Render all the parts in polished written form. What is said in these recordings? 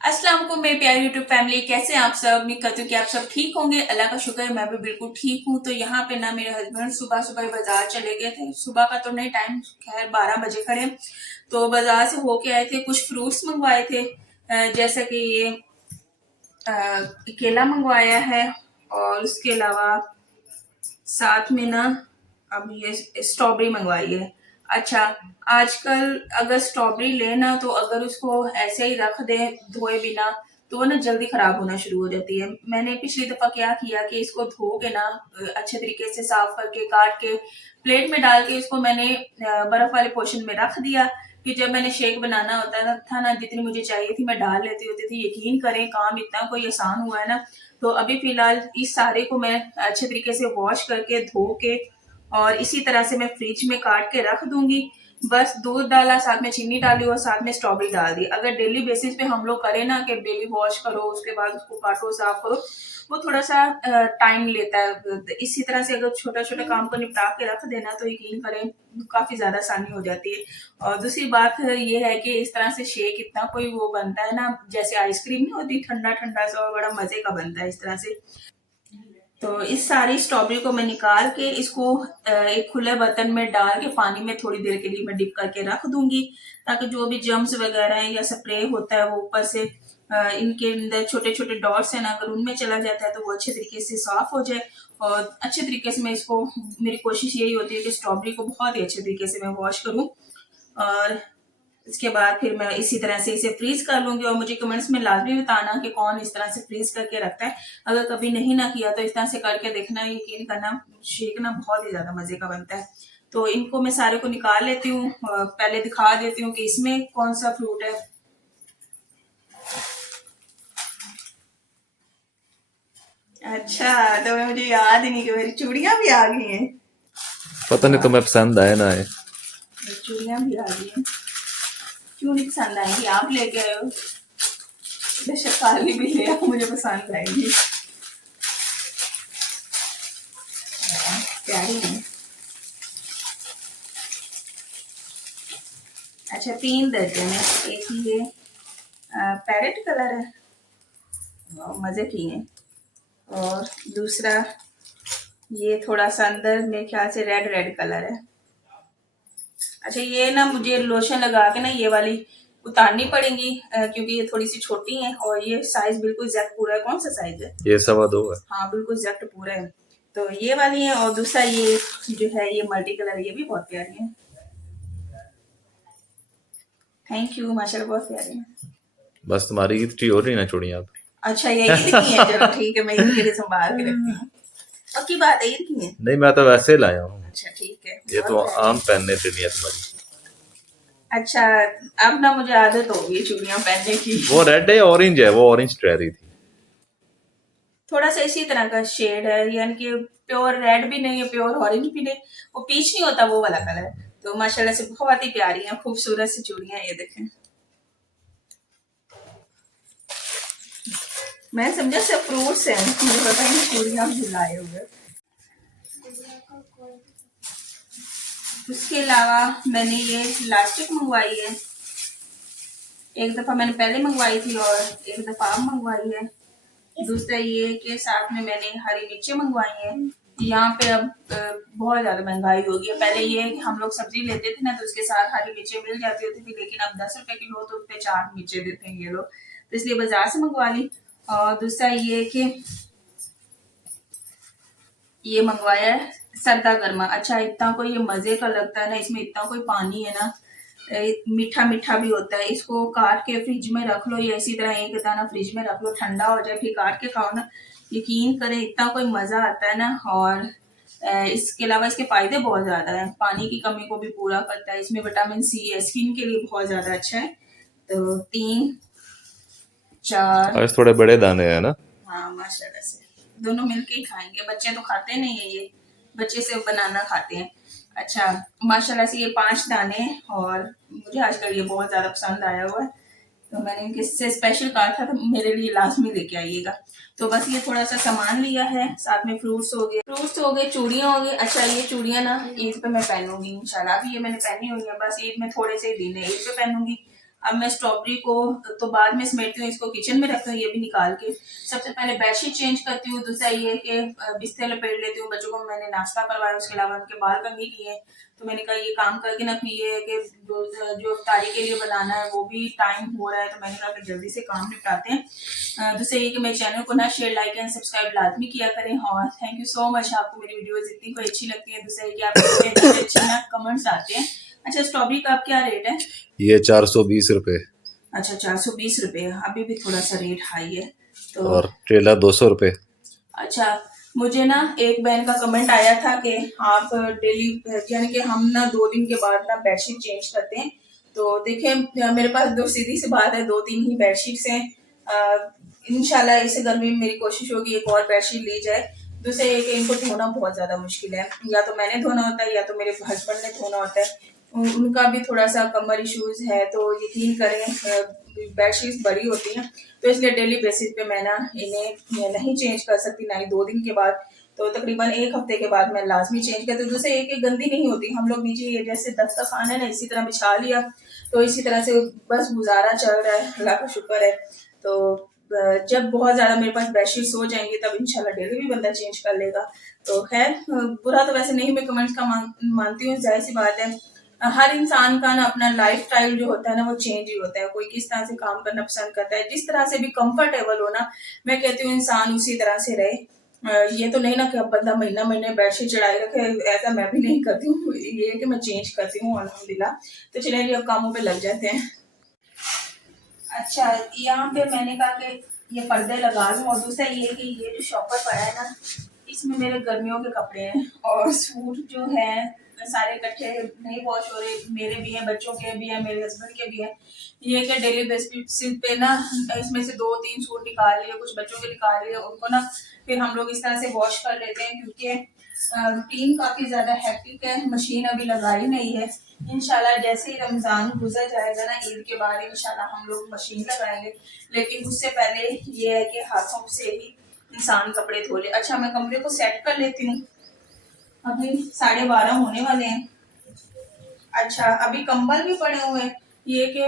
अस्सलाम वालेकुम मेरे प्यारे यूट्यूब फैमिली, कैसे हैं आप सब। उम्मीद करती हूँ कि आप सब ठीक होंगे। अल्लाह का शुक्र है मैं भी बिल्कुल ठीक हूँ। तो यहाँ पे ना मेरे हस्बैंड सुबह सुबह बाजार चले गए थे। सुबह का तो नहीं, टाइम खैर 12 बजे खड़े। तो बाजार से होके आए थे, कुछ फ्रूट्स मंगवाए थे, जैसा कि ये केला मंगवाया है, और उसके अलावा साथ में ना अब ये स्ट्रॉबेरी मंगवाई है। अच्छा, आजकल अगर स्ट्रॉबेरी लेना तो अगर उसको ऐसे ही रख दे धोए बिना तो वो ना जल्दी खराब होना शुरू हो जाती है। मैंने पिछली दफा क्या किया कि इसको धो के ना अच्छे तरीके से साफ करके काट के प्लेट में डाल के इसको मैंने बर्फ वाले पोर्शन में रख दिया कि जब मैंने शेक बनाना होता था ना, जितनी मुझे चाहिए थी मैं डाल लेती होती थी। यकीन करें काम इतना कोई आसान हुआ है ना। तो अभी फिलहाल इस सारे को मैं अच्छे तरीके से वॉश करके धो के और इसी तरह से मैं फ्रिज में काट के रख दूंगी। बस दूध डाला, साथ में चीनी डाली और साथ में स्ट्रॉबेरी डाल दी। अगर डेली बेसिस पे हम लोग करें ना कि डेली वॉश करो उसके बाद उसको काटो साफ करो, वो थोड़ा सा टाइम लेता है। इसी तरह से अगर छोटा छोटा काम को निपटा के रख देना तो यकीन करें काफी ज्यादा आसानी हो जाती है। और दूसरी बात ये है कि इस तरह से शेक इतना कोई वो बनता है ना, जैसे आइसक्रीम नहीं होती ठंडा ठंडा सा, और बड़ा मजे का बनता है इस तरह से। तो इस सारी स्ट्रॉबेरी को मैं निकाल के इसको एक खुले बर्तन में डाल के पानी में थोड़ी देर के लिए मैं डिप करके रख दूंगी, ताकि जो भी जम्स वगैरह है या स्प्रे होता है वो ऊपर से इनके अंदर छोटे छोटे डॉट्स हैं ना, अगर उनमें चला जाता है तो वो अच्छे तरीके से साफ हो जाए। और अच्छे तरीके से मैं इसको, मेरी कोशिश यही होती है कि स्ट्रॉबेरी को बहुत ही अच्छे तरीके से मैं वॉश करूँ। और इसके बाद फिर मैं इसी तरह से इसे फ्रीज कर लूंगी। और मुझे कमेंट्स में लाजमी बताना कि कौन इस तरह से फ्रीज करके रखता है। अगर कभी नहीं ना किया तो इस तरह से करके देखना, यकीन करना शेक ना बहुत ही ज्यादा मजे का बनता है। तो इनको मैं सारे को निकाल लेती हूँ, पहले दिखा देती हूँ कि इसमें कौन सा फ्रूट है। अच्छा, तो मुझे याद ही नहीं कि मेरी चूड़ियां भी आ गई हैं। पता नहीं तुम्हें पसंद आए ना आए। चूड़ियां भी आ गई हैं। क्यों नहीं पसंद आएंगी, आप लेके आए हो। बेशक काली भी ले आओ, मुझे पसंद आएंगी। प्यारी है। अच्छा, 3 दर्जन है। एक ये पैरेट कलर है, मजे की है। और दूसरा ये थोड़ा सा अंदर मेरे ख्याल से रेड रेड कलर है। अच्छा, ये ना मुझे लोशन लगा के ना ये वाली उतारनी पड़ेंगी, क्योंकि ये थोड़ी सी छोटी है। और ये साइज बिल्कुल एग्जैक्ट पूरा है। कौन सा साइज है? ये 2.25 है। हाँ, बिल्कुल एग्जैक्ट पूरा है। तो ये वाली है। और दूसरा ये जो है ये मल्टी कलर, ये भी बहुत प्यारी है। थैंक यू, माशाल्लाह बहुत प्यारी है। बस तुम्हारी ईद की हो रही ना चूड़ियां अब। अच्छा, ये ईद की है। चलो ठीक है, मैं ईद के लिए संभाल के रखती हूँ। पक्की बात है, ईद की है। नहीं, मैं तो वैसे लाया हूँ। अच्छा ठीक है, ये बहुत तो प्यारी आम है। पहनने के लिए तुम्हारी। अच्छा, अब ना मुझे आदत हो गई चूड़ियां पहनने की। वो रेड है, ऑरेंज है, वो ऑरेंज ट्रेरी थी। थोड़ा सा इसी तरह का शेड है, यानी कि प्योर रेड भी नहीं है, प्योर ऑरेंज भी नहीं, वो पीच नहीं होता वो वाला कलर। तो माशाल्लाह से बहुत ही प्यारी है, खूबसूरत सी चूड़ियां। ये देखें, मैं समझा सिर्फ फ्रूट्स हैं, मुझे पता ही नहीं चूड़ियां भी लाए हुए। उसके अलावा मैंने ये इलास्टिक मंगवाई है। एक दफा मैंने पहले मंगवाई थी और एक दफा अब मंगवाई है। दूसरा ये कि साथ में मैंने हरी मिर्चें मंगवाई हैं। यहाँ पे अब बहुत ज्यादा महंगाई हो गई है। पहले ये कि हम लोग सब्जी लेते थे ना तो उसके साथ हरी मिर्चें मिल जाती होती थी, लेकिन अब 10 रुपए किलो तो उस पे 4 मिर्चें देते हैं ये लोग, तो इसलिए बाजार से मंगवा ली। और दूसरा ये कि ये मंगवाया है सरदा गर्मा। अच्छा, इतना कोई ये मजे का लगता है ना, इसमें इतना कोई पानी है ना, मीठा मीठा भी होता है। इसको काट के फ्रिज में रख लो या इसी तरह एक दाना फ्रिज में रख लो, ठंडा हो जाए फिर काट के खाओ ना, यकीन करें इतना कोई मजा आता है ना। और इसके अलावा इसके फायदे बहुत ज्यादा है, पानी की कमी को भी पूरा करता है। इसमें विटामिन सी है, स्किन के लिए बहुत ज्यादा अच्छा है। तो 3 4, आज थोड़े बड़े दाने हैं ना। हाँ माशाल्लाह से दोनों मिलके ही खाएंगे। बच्चे तो खाते नहीं है ये, बच्चे सिर्फ बनाना खाते हैं। अच्छा, माशाल्लाह से ये 5 दाने, और मुझे आजकल ये बहुत ज्यादा पसंद आया हुआ है, तो मैंने इनके से स्पेशल कहा था तो मेरे लिए लाजमी लेके आइएगा। तो बस ये थोड़ा सा सामान लिया है, साथ में फ्रूट्स हो गए, चूड़ियां हो गई। अच्छा, ये चूड़ियां ना ईद पे मैं पहनूंगी इंशाल्लाह। अभी ये मैंने पहनी हुई है, बस ईद में थोड़े से दिन है, ईद पे पहनूंगी। अब मैं स्ट्रॉबेरी को तो बाद में समेटती हूँ, इसको किचन में रखती हूँ ये भी निकाल के। सबसे पहले बेडशीट चेंज करती हूँ, दूसरा ये कि बिस्तर लपेट लेती हूँ। बच्चों को मैंने नाश्ता करवाया, उसके अलावा उनके बाल कंघी किए, तो मैंने कहा ये काम करके ना, फिर ये है कि जो इफ्तारी के लिए बनाना है वो भी टाइम हो रहा है, तो मैंने कहा कि जल्दी से काम निपटाते हैं। दूसरा ये कि मेरे चैनल को ना शेयर, लाइक एंड सब्सक्राइब लाजमी किया करें। और थैंक यू सो मच, आपको मेरी वीडियोस इतनी कोई अच्छी लगती है। दूसरा ये कि आपके अच्छे ना कमेंट्स आते हैं। अच्छा, स्ट्रॉबेरी का अब क्या रेट है? ये 420 रुपए अच्छा, 420 रुपये, अभी भी थोड़ा सा रेट हाई है तो। और ट्रेलर 200 रुपए। अच्छा, मुझे ना एक बहन का कमेंट आया था कि आप डेली, यानी कि हम ना 2 दिन के बाद ना बेडशीट चेंज करते हैं। तो देखिए मेरे पास दो, सीधी सी बात है, 2-3 ही बेडशीट्स हैं। इंशाल्लाह इस गर्मी में मेरी कोशिश होगी एक और बेडशीट ली जाए। दूसरा ये कि इनको धोना बहुत ज्यादा मुश्किल है, या तो मैंने धोना होता है या तो मेरे हस्बैंड ने धोना होता है। उनका भी थोड़ा सा कमर इश्यूज है, तो यकीन करें बेडशीट्स बड़ी होती हैं, तो इसलिए डेली बेसिस पे मैं ना इन्हें नहीं चेंज कर सकती, ना ही 2 दिन के बाद। तो तकरीबन 1 हफ्ते के बाद मैं लाजमी चेंज करती हूँ। दूसरे एक गंदी नहीं होती, हम लोग नीचे ये जैसे दस्तरखान है ना, इसी तरह बिछा लिया, तो इसी तरह से बस गुजारा चल रहा है, अल्लाह का शुक्र है। तो जब बहुत ज्यादा मेरे पास बेडशीट्स हो जाएंगी तब इंशाल्लाह डेली भी बंदा चेंज कर लेगा। तो खैर, बुरा तो वैसे नहीं मैं कमेंट्स का मानती हूँ, जाहिर सी बात है। हर इंसान का ना अपना लाइफ स्टाइल जो होता है ना वो चेंज ही होता है। कोई किस तरह से काम करना पसंद करता है, जिस तरह से भी कंफर्टेबल हो ना, मैं कहती हूँ इंसान उसी तरह से रहे। ये तो नहीं ना कि अब बंदा महीना महीने बेडशीट चढ़ाई रखे, ऐसा मैं भी नहीं करती हूँ। ये है कि मैं चेंज करती हूँ अल्हम्दुलिल्लाह। तो चलिए जी, अब कामों पे लग जाते हैं। अच्छा, यहाँ पे मैंने कहा कि ये पर्दे लगा लूं, और दूसरा ये कि ये जो शॉपर पड़ा है ना, इसमें मेरे गर्मियों के कपड़े हैं और सूट जो है सारे इकट्ठे नहीं वॉश हो रहे, मेरे भी हैं, बच्चों के भी हैं, मेरे हस्बैंड के भी हैं। ये कि डेली बेसिस पे ना इसमें से 2-3 सूट निकाल लिए, कुछ बच्चों के निकाल लिए, उनको ना फिर हम लोग इस तरह से वॉश कर लेते हैं, क्योंकि रूटीन काफी ज्यादा हेक्टिक है। मशीन अभी लगाई नहीं है, इंशाल्लाह जैसे ही रमजान गुजर जाएगा ना, ईद के बाद इंशाल्लाह हम लोग मशीन लगाएंगे। लेकिन उससे पहले ये है कि हाथों से ही इंसान कपड़े धो ले। अच्छा, मैं कमरे को सेट कर लेती हूँ, अभी 12:30 होने वाले हैं। अच्छा, अभी कंबल भी पड़े हुए हैं। ये कि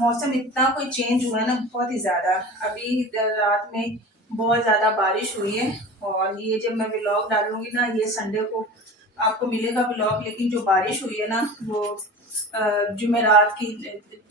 मौसम इतना कोई चेंज हुआ है ना, बहुत ही ज्यादा। अभी रात में बहुत ज्यादा बारिश हुई है, और ये जब मैं व्लॉग डालूंगी ना, ये संडे को आपको मिलेगा व्लॉग। लेकिन जो बारिश हुई है ना वो जुमेरात की,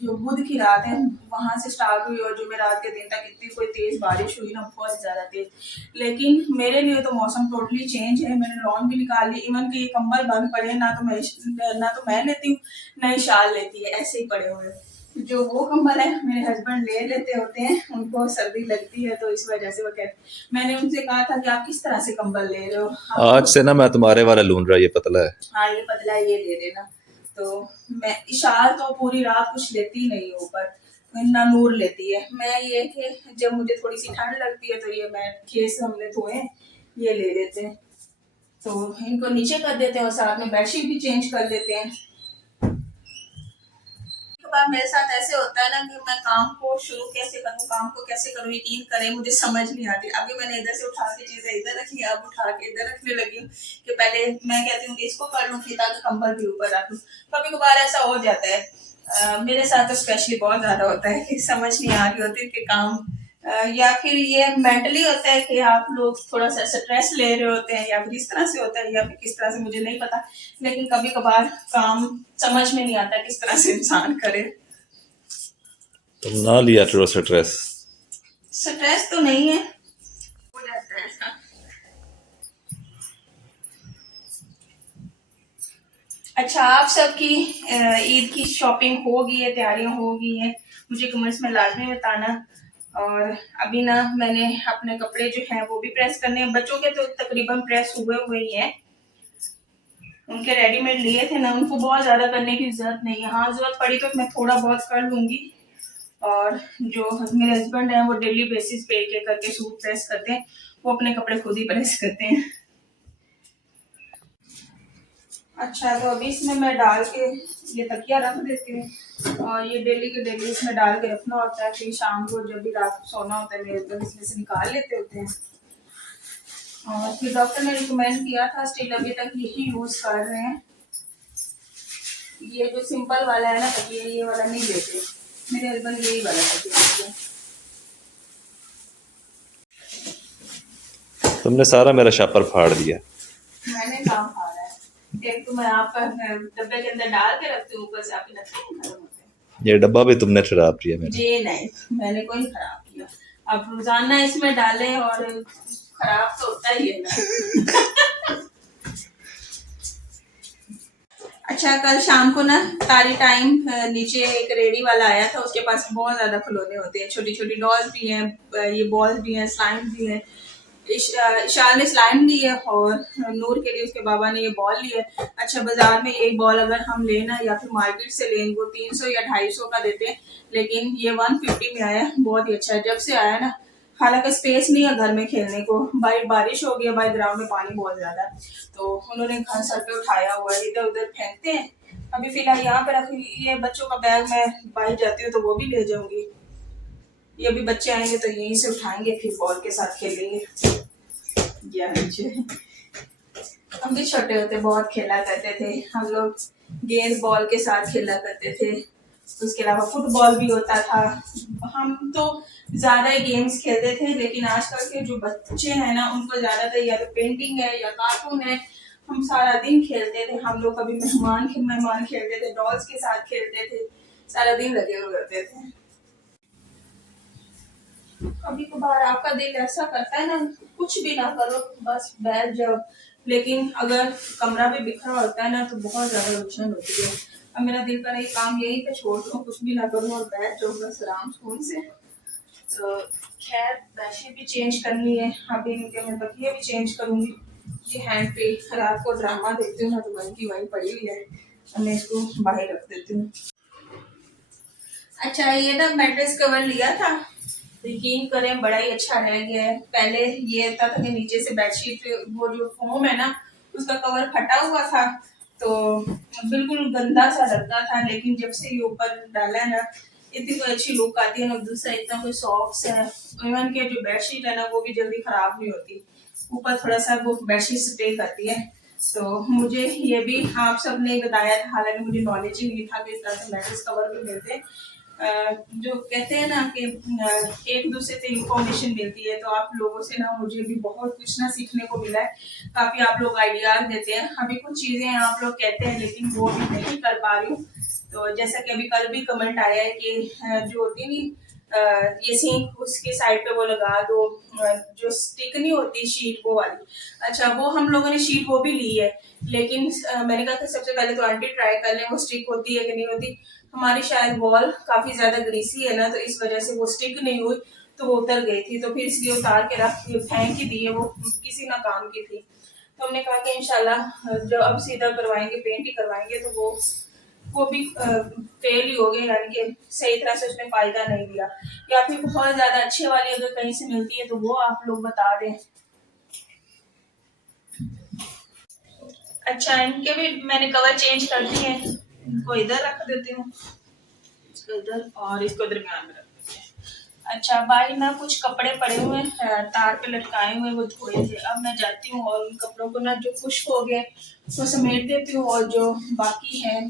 जो बुध की रात है वहां से स्टार्ट हुई, और जुमेरात के दिन तक इतनी कोई तेज बारिश हुई ना, बहुत ज्यादा तेज। लेकिन मेरे लिए तो मौसम टोटली चेंज है। मैंने लॉन भी निकाल ली, इवन के ये कंबल बंद पड़े हैं, ना तो मैं लेती हूँ ना ही शाल लेती है, ऐसे ही पड़े हुए हैं। जो वो कंबल है मेरे हस्बैंड ले लेते होते हैं, उनको सर्दी लगती है, तो इस वजह से वो कहते। मैंने उनसे कहा था कि आप किस तरह से कंबल ले रहे हो, आज से ना मैं तुम्हारे वाला लून रहा, ये पतला है। हाँ ये पतला है, ये ले लेना। तो मैं इशार तो पूरी रात कुछ लेती नहीं हूँ ऊपर, ना नूर लेती है। मैं ये कि जब मुझे थोड़ी सी ठंड लगती है तो ये मैं खेस हमने धोए ये ले लेते हैं, तो इनको नीचे कर देते हैं और साथ में बेडशीट भी चेंज कर लेते हैं। बार मेरे साथ ऐसे होता है ना कि मैं काम को शुरू कैसे करूँ, काम को कैसे करूँ, यकीन करें मुझे समझ नहीं आती। अभी मैंने इधर से उठा के चीजें इधर रखी, अब उठा के इधर रखने लगी हूँ कि पहले मैं कहती हूँ कि इसको कर लूँ फिर ताकि कंबल भी ऊपर रख लूँ। कभी कभार ऐसा हो जाता है। मेरे साथ तो स्पेशली बहुत ज्यादा होता है कि समझ नहीं आ रही होती कि काम, या फिर ये मेंटली होता है कि आप लोग थोड़ा सा स्ट्रेस ले रहे होते हैं, या फिर इस तरह से होता है, या फिर किस तरह से मुझे नहीं पता। लेकिन कभी कभार काम समझ में नहीं आता किस तरह से इंसान करे। तुम ना लिया करो स्ट्रेस। स्ट्रेस तो नहीं है, हो जाता है ऐसा। अच्छा, आप सबकी ईद की शॉपिंग हो गई है, तैयारियां हो गई हैं, मुझे कमेंट्स में लाजमी बताना। और अभी ना मैंने अपने कपड़े जो हैं वो भी प्रेस करने हैं। बच्चों के तो तकरीबन प्रेस हुए ही हैं, उनके रेडीमेड लिए थे ना, उनको बहुत ज्यादा करने की जरूरत नहीं है। हाँ, जरूरत पड़ी तो मैं थोड़ा बहुत कर लूंगी। और जो मेरे हस्बैंड हैं वो डेली बेसिस पे एक एक करके सूट प्रेस करते हैं, वो अपने कपड़े खुद ही प्रेस करते हैं। अच्छा, तो अभी इसमें मैं डाल के ये तकिया रख देती हूँ, और ये डेली के डेली इसमें डाल के रखना होता है, फिर शाम को जब भी रात को सोना होता है मेरे हस्बैंड इसमें से निकाल लेते होते हैं। और फिर डॉक्टर ने रिकमेंड किया था, स्टिल अभी तक यही यूज कर रहे हैं। ये जो सिंपल वाला है ना तकिया, ये वाला नहीं लेते। मेरे हस्बैंड यही वाला करते हैं। तुमने सारा मेरा शापर फाड़ दिया। मैंने काम फाड़ा है। एक तो मैं आपका डब्बे के अंदर डाल के रखती हूँ, ऊपर से आपके नखरे नहीं खत्म होते हैं। ये डब्बा भी तुमने खराब किया मेरा। जी नहीं, मैंने कोई खराब किया। आप रोजाना इसमें डालें और खराब तो होता ही है ना। अच्छा, कल शाम को ना तारी टाइम नीचे एक रेडी वाला आया था, उसके पास बहुत ज्यादा खिलौने होते हैं, छोटी छोटी डॉल्स भी हैं, ये बॉल भी हैं, स्लाइम भी हैं। ईशान ने स्लाइम ली है और नूर के लिए उसके बाबा ने ये बॉल ली है। अच्छा, बाजार में एक बॉल अगर हम लेना या फिर मार्केट से लें वो 300 या 250 का देते हैं, लेकिन ये 150 में आया, बहुत ही अच्छा है। जब से आया ना, हालांकि स्पेस नहीं है घर में खेलने को, भाई बारिश हो गई है, भाई ग्राउंड में पानी बहुत ज्यादा है, तो उन्होंने घर सर पे उठाया हुआ है, इधर उधर फेंकते हैं। अभी फिलहाल यहाँ पे रखी, ये बच्चों का बैग मैं बाहर जाती हूँ तो वो भी ले जाऊंगी। ये अभी बच्चे आएंगे तो यहीं से उठाएंगे, फिर बॉल के साथ खेलेंगे। या हम भी छोटे होते बहुत खेला करते थे हम लोग, गेंद बॉल के साथ खेला करते थे। उसके अलावा फुटबॉल भी होता था। हम तो ज्यादा ही गेम्स खेलते थे, लेकिन आजकल के जो बच्चे हैं ना, उनको ज्यादातर या तो पेंटिंग है या कार्टून है। हम सारा दिन खेलते थे, हम लोग कभी मेहमान खेलते थे, डॉल्स के साथ खेलते थे, सारा दिन लगे हुए रहते थे। कभी कभार आपका दिल ऐसा करता है ना, कुछ भी ना करो, बस बैठ जाओ, लेकिन अगर कमरा भी बिखरा होता है ना तो बहुत ज्यादा नुकसान होती है। अब मेरा दिल का नहीं, काम यहीं पे छोड़ दो, कुछ भी ना करूँ और बैठ जाओ बस आराम सुकून से। तो खैर, बेडशीट भी चेंज करनी है, अभी इनके मैं तकिए भी चेंज करूंगी। ये हैंड पे रात को ड्रामा देखती हूँ ना, तो वहीं की वहीं पड़ी हुई है, मैं इसको बाहर रख देती हूँ। अच्छा, ये ना मैट्रेस कवर लिया था, यकीन करें बड़ा ही अच्छा रह गया है। पहले ये था कि नीचे से बेडशीट वो जो फोम है ना, उसका कवर फटा हुआ था, तो बिल्कुल गंदा सा लगता था, लेकिन जब से ये ऊपर डाला है ना, इतनी कोई अच्छी लुक आती है ना, दूसरा इतना कोई सॉफ्ट है। इवन के जो बेडशीट है ना, वो भी जल्दी खराब नहीं होती, ऊपर थोड़ा सा वो बेडशीट स्टे करती है। तो मुझे ये भी आप सब ने बताया था, हालांकि मुझे नॉलेज ही नहीं था कि इस तरह से मैट्रेस कवर भी मिलते हैं। जो कहते हैं ना कि एक दूसरे से इंफॉर्मेशन मिलती है, तो आप लोगों से ना मुझे भी बहुत कुछ ना सीखने को मिला है। काफी आप लोग आइडियाज देते हैं, अभी कुछ चीजें आप लोग कहते हैं लेकिन वो भी नहीं कर पा रही हूँ। तो जैसा कि अभी कल भी कमेंट आया है कि जो होती नहीं, ये सिंक उसके साइड पे वो लगा दो, जो स्टिक नहीं होती शीट वो वाली। अच्छा, वो हम लोगों ने शीट वो भी ली है, लेकिन मैंने कहा कि सबसे पहले तो आंटी ट्राई कर लें वो स्टिक होती है कि नहीं होती। हमारी शायद वॉल काफी ज्यादा ग्रीसी है ना, तो इस वजह से वो स्टिक नहीं हुई, तो वो उतर गई थी, तो फिर इसलिए उतार के रख फेंक ही दी है, वो किसी ना काम की थी। तो हमने कहा कि इंशाल्लाह जब अब सीधा करवाएंगे, पेंट ही करवाएंगे, तो वो भी फेल ही हो गए, यानी कि सही तरह से उसने फायदा नहीं दिया। या फिर बहुत ज्यादा अच्छे वाली अगर कहीं से मिलती है तो वो आप लोग बता दें। अच्छा, इनके भी मैंने कवर चेंज कर दिए, इनको इधर रख देती हूँ, इसको इधर और इसको दरमियान में रख देते हैं। अच्छा, भाई ना कुछ कपड़े पड़े हुए हैं तार पे लटकाए हुए, वो धोए थे, अब मैं जाती हूँ और उन कपड़ों को ना जो खुश्क हो गए वो समेट देती हूँ, और जो बाकी है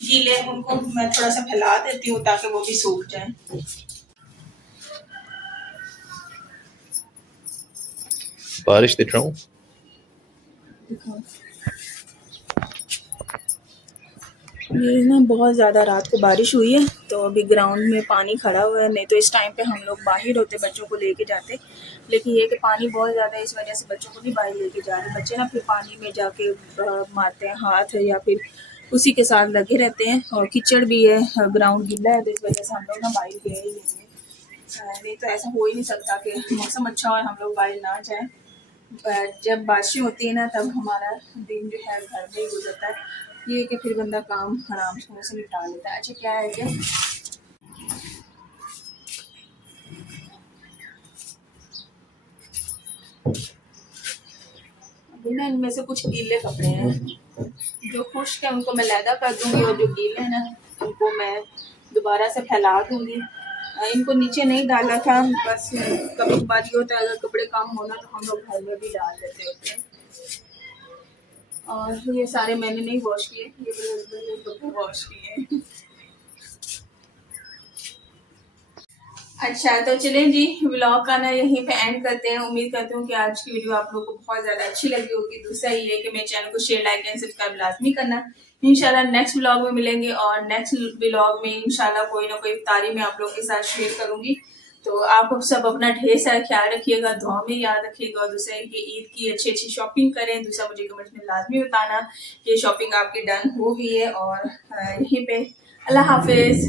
गीले उनको मैं थोड़ा सा फैला देती हूँ ताकि वो भी सूख जाए। बारिश देख रहा हूँ। ये ना बहुत ज़्यादा रात को बारिश हुई है, तो अभी ग्राउंड में पानी खड़ा हुआ है, नहीं तो इस टाइम पे हम लोग बाहर होते बच्चों को लेके जाते, लेकिन ये कि पानी बहुत ज़्यादा है, इस वजह से बच्चों को नहीं बाहर लेके जा रहे। बच्चे ना फिर पानी में जाके मारते हैं हाथ, या फिर उसी के साथ लगे रहते हैं, और कीचड़ भी है, ग्राउंड गीला है, तो इस वजह से हम लोग ना बाहर गए ही नहीं है। नहीं तो ऐसा हो ही नहीं सकता कि मौसम अच्छा और हम लोग बाहर ना जाएं। जब बारिशें होती है ना, तब हमारा दिन जो है घर में ही गुजरता है, ये कि फिर बंदा काम आराम से निपटा लेता है। अच्छा, क्या है कि अभी ना इनमें से कुछ गीले कपड़े हैं, जो खुश्क है उनको मैं लैदा कर दूंगी, और जो गीले हैं ना उनको मैं दोबारा से फैला दूंगी। इनको नीचे नहीं डाला था, बस कभी कभार ये होता है अगर कपड़े कम होना तो हम लोग घर में भी डाल देते होते हैं। और ये सारे मैंने नहीं वॉश किए, ये मेरे हस्बैंड ने कपड़े वॉश किए हैं। अच्छा, तो चलें जी, व्लॉग का ना यहीं पे एंड करते हैं। उम्मीद करती हूँ कि आज की वीडियो आप लोगों को बहुत ज़्यादा अच्छी लगी होगी। दूसरा ये है कि मेरे चैनल को शेयर, लाइक एंड सब्सक्राइब लाज़मी करना। इंशाल्लाह नेक्स्ट व्लॉग में मिलेंगे और नेक्स्ट व्लॉग में इंशाल्लाह कोई ना कोई इफ्तारी मैं आप लोगों के साथ शेयर करूँगी। तो आप सब अपना ढेर सारा ख्याल रखिएगा, दुआ में याद रखिएगा और दूसरा है कि ईद की अच्छी-अच्छी शॉपिंग करें। दूसरा मुझे कमेंट्स में लाज़मी बताना कि शॉपिंग आपकी डन हो गई है और यहीं पे अल्लाह हाफ़िज़।